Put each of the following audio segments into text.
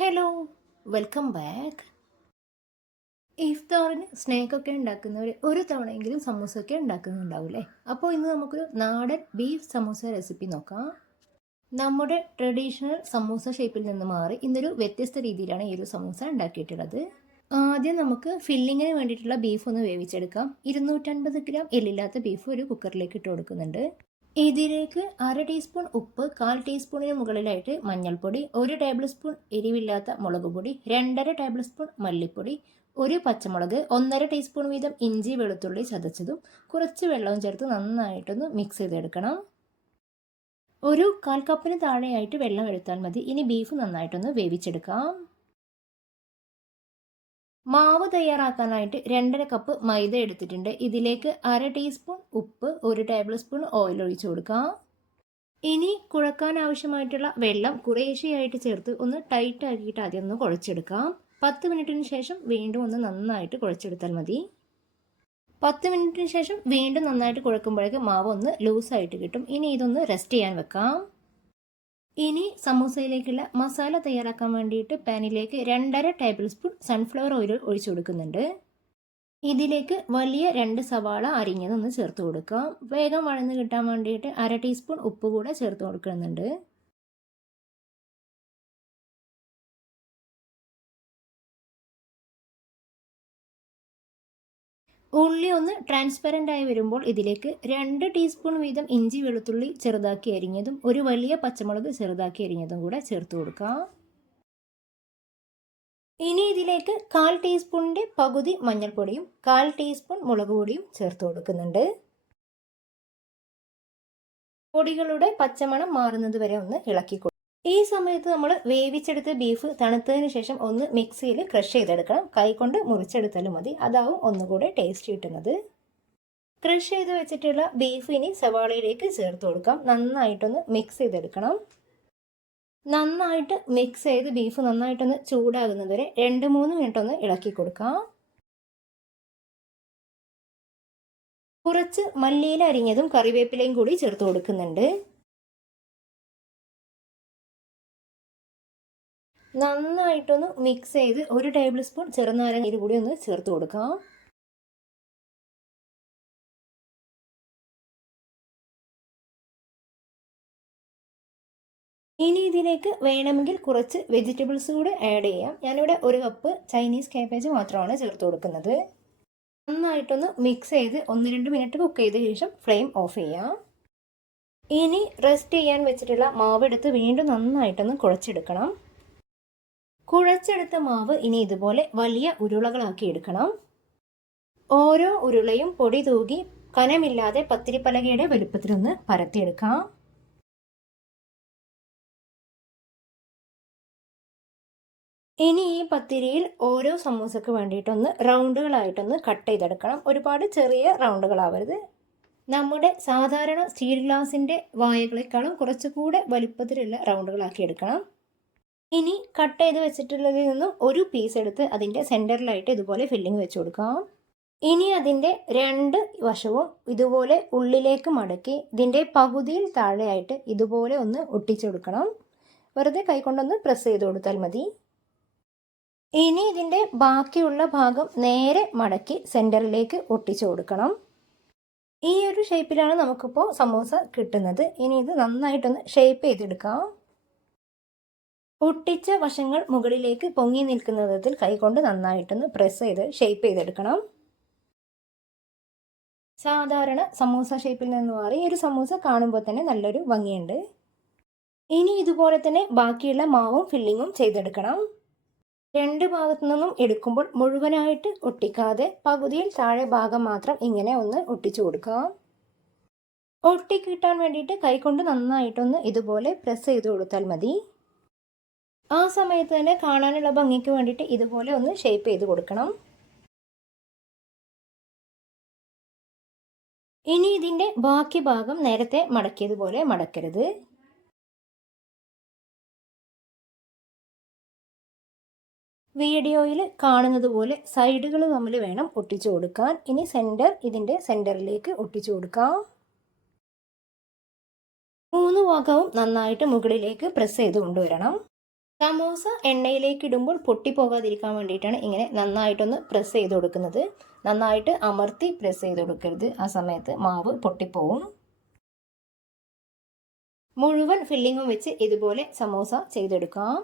Hello, welcome back. ഇഫ്താറിന് സ്നേക്കൊക്കെ ഉണ്ടാക്കുന്നവർ ഒരു തവണയെങ്കിലും സമൂസയൊക്കെ ഉണ്ടാക്കുന്നുണ്ടാവില്ലേ? അപ്പോൾ ഇന്ന് നമുക്കൊരു നാടൻ ബീഫ് സമൂസ റെസിപ്പി നോക്കാം. നമ്മുടെ ട്രഡീഷണൽ സമൂസ ഷേപ്പിൽ നിന്ന് മാറി ഇന്നൊരു വ്യത്യസ്ത രീതിയിലാണ് ഈ ഒരു സമൂസ ഉണ്ടാക്കിയിട്ടുള്ളത്. ആദ്യം നമുക്ക് ഫില്ലിങ്ങിന് വേണ്ടിയിട്ടുള്ള ബീഫ് ഒന്ന് വേവിച്ചെടുക്കാം. 250 ഗ്രാം എല്ലില്ലാത്ത ബീഫ് ഒരു കുക്കറിലേക്ക് ഇട്ട് കൊടുക്കുന്നുണ്ട്. ഇതിലേക്ക് 1/2 ടീസ്പൂൺ ഉപ്പ്, 1/4 ടീസ്പൂണിന് മുകളിലായിട്ട് മഞ്ഞൾപ്പൊടി, 1 ടേബിൾ സ്പൂൺ എരിവില്ലാത്ത മുളക് പൊടി, 2.5 ടേബിൾ സ്പൂൺ മല്ലിപ്പൊടി, 1 പച്ചമുളക്, 1.5 ടീസ്പൂൺ വീതം ഇഞ്ചി വെളുത്തുള്ളി ചതച്ചതും കുറച്ച് വെള്ളവും ചേർത്ത് നന്നായിട്ടൊന്ന് മിക്സ് ചെയ്തെടുക്കണം. ഒരു 1/4 കപ്പിന് താഴെയായിട്ട് വെള്ളം എടുത്താൽ മതി. ഇനി ബീഫ് നന്നായിട്ടൊന്ന് വേവിച്ചെടുക്കാം. മാവ് തയ്യാറാക്കാനായിട്ട് 2.5 കപ്പ് മൈദ എടുത്തിട്ടുണ്ട്. ഇതിലേക്ക് 1/2 ടീസ്പൂൺ ഉപ്പ്, 1 ടേബിൾ സ്പൂൺ ഓയിൽ ഒഴിച്ചു കൊടുക്കാം. ഇനി കുഴക്കാൻ ആവശ്യമായിട്ടുള്ള വെള്ളം കുറേശ്ശെയായിട്ട് ചേർത്ത് ഒന്ന് ടൈറ്റ് ആക്കിയിട്ട് ആദ്യം ഒന്ന് കുഴച്ചെടുക്കാം. 10 മിനിറ്റിന് ശേഷം വീണ്ടും ഒന്ന് നന്നായിട്ട് കുഴച്ചെടുത്താൽ മതി. 10 മിനിറ്റിന് ശേഷം വീണ്ടും നന്നായിട്ട് കുഴക്കുമ്പോഴേക്ക് മാവ് ഒന്ന് ലൂസായിട്ട് കിട്ടും. ഇനി ഇതൊന്ന് റെസ്റ്റ് ചെയ്യാൻ വെക്കാം. ഇനി സമൂസയിലേക്കുള്ള മസാല തയ്യാറാക്കാൻ വേണ്ടിയിട്ട് പാനിലേക്ക് 2.5 ടേബിൾ സ്പൂൺ സൺഫ്ലവർ ഓയിൽ ഒഴിച്ചു കൊടുക്കുന്നുണ്ട്. ഇതിലേക്ക് വലിയ 2 സവാള അരിഞ്ഞതൊന്ന് ചേർത്ത് കൊടുക്കാം. വേഗം വഴന്ന് കിട്ടാൻ വേണ്ടിയിട്ട് 1/2 ടീസ്പൂൺ ഉപ്പ് കൂടെ ചേർത്ത് കൊടുക്കുന്നുണ്ട്. ഉള്ളി ഒന്ന് ട്രാൻസ്പെറൻ്റ് ആയി വരുമ്പോൾ ഇതിലേക്ക് 2 ടീസ്പൂൺ വീതം ഇഞ്ചി വെളുത്തുള്ളി ചെറുതാക്കി അരിഞ്ഞതും 1 വലിയ പച്ചമുളക് ചെറുതാക്കി അരിഞ്ഞതും കൂടെ ചേർത്ത് കൊടുക്കാം. ഇനി ഇതിലേക്ക് 1/4 ടീസ്പൂണിൻ്റെ പകുതി മഞ്ഞൾപ്പൊടിയും 1/4 ടീസ്പൂൺ മുളക് പൊടിയും ചേർത്ത് കൊടുക്കുന്നുണ്ട്. പൊടികളുടെ പച്ചമണം മാറുന്നത് വരെ ഒന്ന് ഇളക്കി കൊടുക്കും. ഈ സമയത്ത് നമ്മൾ വേവിച്ചെടുത്ത് ബീഫ് തണുത്തതിന് ശേഷം ഒന്ന് മിക്സിയിൽ ക്രഷ് ചെയ്തെടുക്കണം. കൈകൊണ്ട് മുറിച്ചെടുത്താലും മതി, അതാവും ഒന്നുകൂടെ ടേസ്റ്റ് കിട്ടുന്നത്. ക്രഷ് ചെയ്ത് വെച്ചിട്ടുള്ള ബീഫ് ഇനി സവാളയിലേക്ക് ചേർത്ത് കൊടുക്കാം. നന്നായിട്ടൊന്ന് മിക്സ് ചെയ്തെടുക്കണം. നന്നായിട്ട് മിക്സ് ചെയ്ത് ബീഫ് നന്നായിട്ടൊന്ന് ചൂടാകുന്നത് വരെ 2-3 മിനിറ്റ് ഒന്ന് ഇളക്കി കൊടുക്കാം. കുറച്ച് മല്ലിയില അരിഞ്ഞതും കറിവേപ്പിലയും കൂടി ചേർത്ത് കൊടുക്കുന്നുണ്ട്. നന്നായിട്ടൊന്ന് മിക്സ് ചെയ്ത് 1 ടേബിൾ സ്പൂൺ ചെറുനാരങ്ങ കൂടി ഒന്ന് ചേർത്ത് കൊടുക്കാം. ഇനി ഇതിലേക്ക് വേണമെങ്കിൽ കുറച്ച് വെജിറ്റബിൾസ് കൂടെ ആഡ് ചെയ്യാം. ഞാനിവിടെ 1 കപ്പ് ചൈനീസ് കാബേജ് മാത്രമാണ് ചേർത്ത് കൊടുക്കുന്നത്. നന്നായിട്ടൊന്ന് മിക്സ് ചെയ്ത് 1-2 മിനിറ്റ് കുക്ക് ചെയ്ത ശേഷം ഫ്ലെയിം ഓഫ് ചെയ്യാം. ഇനി റെസ്റ്റ് ചെയ്യാൻ വെച്ചിട്ടുള്ള മാവ് എടുത്ത് വീണ്ടും നന്നായിട്ടൊന്ന് കുഴച്ചെടുക്കണം. കുഴച്ചെടുത്ത മാവ് ഇനി ഇതുപോലെ വലിയ ഉരുളകളാക്കി എടുക്കണം. ഓരോ ഉരുളയും പൊടി തൂകി കനമില്ലാതെ പത്തിരിപ്പലകയുടെ വലുപ്പത്തിലൊന്ന് പരത്തിയെടുക്കാം. ഇനി ഈ പത്തിരിയിൽ ഓരോ സമൂസക്ക് വേണ്ടിയിട്ടൊന്ന് റൗണ്ടുകളായിട്ടൊന്ന് കട്ട് ചെയ്തെടുക്കണം. ഒരുപാട് ചെറിയ റൗണ്ടുകളാവരുത്. നമ്മുടെ സാധാരണ സ്റ്റീൽ ഗ്ലാസിൻ്റെ വായകളെക്കാളും കുറച്ചുകൂടെ വലുപ്പത്തിലുള്ള റൗണ്ടുകളാക്കി എടുക്കണം. ഇനി കട്ട് ചെയ്ത് വെച്ചിട്ടുള്ളതിൽ നിന്നും ഒരു പീസ് എടുത്ത് അതിൻ്റെ സെൻറ്ററിലായിട്ട് ഇതുപോലെ ഫില്ലിങ് വെച്ച് കൊടുക്കാം. ഇനി അതിൻ്റെ 2 വശവും ഇതുപോലെ ഉള്ളിലേക്ക് മടക്കി ഇതിൻ്റെ പകുതിയിൽ താഴെയായിട്ട് ഇതുപോലെ ഒന്ന് ഒട്ടിച്ചു കൊടുക്കണം. വെറുതെ കൈകൊണ്ടൊന്ന് പ്രസ് ചെയ്ത് കൊടുത്താൽ മതി. ഇനി ഇതിൻ്റെ ബാക്കിയുള്ള ഭാഗം നേരെ മടക്കി സെൻറ്ററിലേക്ക് ഒട്ടിച്ചു കൊടുക്കണം. ഈ ഒരു ഷേപ്പിലാണ് നമുക്കിപ്പോൾ സമൂസ കിട്ടുന്നത്. ഇനി ഇത് നന്നായിട്ടൊന്ന് ഷേപ്പ് ചെയ്തെടുക്കാം. ഒട്ടിച്ച വശങ്ങൾ മുകളിലേക്ക് പൊങ്ങി നിൽക്കുന്ന വിധത്തിൽ കൈകൊണ്ട് നന്നായിട്ടൊന്ന് പ്രസ് ചെയ്ത് ഷേപ്പ് ചെയ്തെടുക്കണം. സാധാരണ സമൂസ ഷേപ്പിൽ നിന്ന് മാറി ഒരു സമൂസ കാണുമ്പോൾ തന്നെ നല്ലൊരു ഭംഗിയുണ്ട്. ഇനി ഇതുപോലെ തന്നെ ബാക്കിയുള്ള മാവും ഫില്ലിങ്ങും ചെയ്തെടുക്കണം. 2 ഭാഗത്തു നിന്നും എടുക്കുമ്പോൾ മുഴുവനായിട്ട് ഒട്ടിക്കാതെ പകുതിയിൽ താഴെ ഭാഗം മാത്രം ഇങ്ങനെ ഒന്ന് ഒട്ടിച്ചു കൊടുക്കാം. ഒട്ടിക്കിട്ടാൻ വേണ്ടിയിട്ട് കൈകൊണ്ട് നന്നായിട്ടൊന്ന് ഇതുപോലെ പ്രസ് ചെയ്ത് കൊടുത്താൽ മതി. ആ സമയത്ത് തന്നെ കാണാനുള്ള ഭംഗിക്ക് വേണ്ടിയിട്ട് ഇതുപോലെ ഒന്ന് ഷേപ്പ് ചെയ്ത് കൊടുക്കണം. ഇനി ഇതിൻ്റെ ബാക്കി ഭാഗം നേരത്തെ മടക്കിയതുപോലെ മടക്കരുത്. വീഡിയോയിൽ കാണുന്നത് പോലെ സൈഡുകൾ തമ്മിൽ വേണം ഒട്ടിച്ചു കൊടുക്കാൻ. ഇനി ഇതിൻ്റെ സെൻറ്ററിലേക്ക് ഒട്ടിച്ചു കൊടുക്കാം. 3 ഭാഗവും നന്നായിട്ട് മുകളിലേക്ക് പ്രസ് ചെയ്ത് കൊണ്ടുവരണം. സമോസ എണ്ണയിലേക്ക് ഇടുമ്പോൾ പൊട്ടിപ്പോകാതിരിക്കാൻ വേണ്ടിയിട്ടാണ് ഇങ്ങനെ നന്നായിട്ടൊന്ന് പ്രസ് ചെയ്ത് കൊടുക്കുന്നത്. നന്നായിട്ട് അമർത്തി പ്രസ് ചെയ്ത് കൊടുക്കരുത്, ആ സമയത്ത് മാവ് പൊട്ടിപ്പോവും. മുഴുവൻ ഫില്ലിങ്ങും വെച്ച് ഇതുപോലെ സമോസ ചെയ്തെടുക്കാം.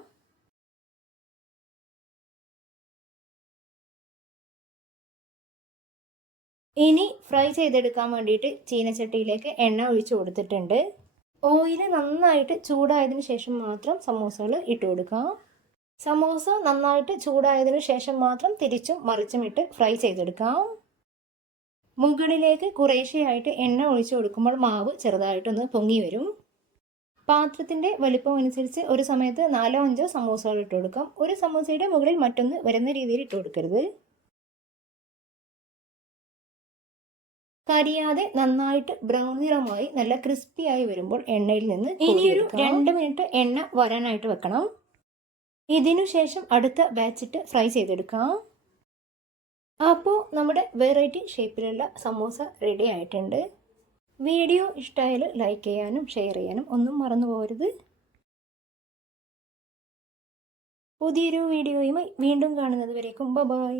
ഇനി ഫ്രൈ ചെയ്തെടുക്കാൻ വേണ്ടിയിട്ട് ചീനച്ചട്ടിയിലേക്ക് എണ്ണ ഒഴിച്ചു കൊടുത്തിട്ടുണ്ട്. ഓയിൽ നന്നായിട്ട് ചൂടായതിനു ശേഷം മാത്രം സമോസകൾ ഇട്ട് കൊടുക്കാം. സമോസ നന്നായിട്ട് ചൂടായതിനു ശേഷം മാത്രം തിരിച്ചും മറിച്ചും ഇട്ട് ഫ്രൈ ചെയ്തെടുക്കാം. മുകളിലേക്ക് കുറേശ്ശെയായിട്ട് എണ്ണ ഒഴിച്ചു കൊടുക്കുമ്പോൾ മാവ് ചെറുതായിട്ടൊന്ന് പൊങ്ങി വരും. പാത്രത്തിൻ്റെ വലിപ്പം അനുസരിച്ച് ഒരു സമയത്ത് 4-5 സമോസകൾ ഇട്ട് കൊടുക്കാം. ഒരു സമോസയുടെ മുകളിൽ മറ്റൊന്ന് വരുന്ന രീതിയിൽ ഇട്ട് കൊടുക്കരുത്. കരിയാതെ നന്നായിട്ട് ബ്രൗൺ നിറമായി നല്ല ക്രിസ്പിയായി വരുമ്പോൾ എണ്ണയിൽ നിന്ന് ഇനിയൊരു 2 മിനിറ്റ് എണ്ണ വരാനായിട്ട് വെക്കണം. ഇതിനുശേഷം അടുത്ത ബാച്ചിട്ട് ഫ്രൈ ചെയ്തെടുക്കാം. അപ്പോൾ നമ്മുടെ വെറൈറ്റി ഷേപ്പിലുള്ള സമോസ റെഡി ആയിട്ടുണ്ട്. വീഡിയോ ഇഷ്ടമായാൽ ലൈക്ക് ചെയ്യാനും ഷെയർ ചെയ്യാനും ഒന്നും മറന്നു പോകരുത്. പുതിയൊരു വീഡിയോയുമായി വീണ്ടും കാണുന്നത് വരേക്കും ബൈ.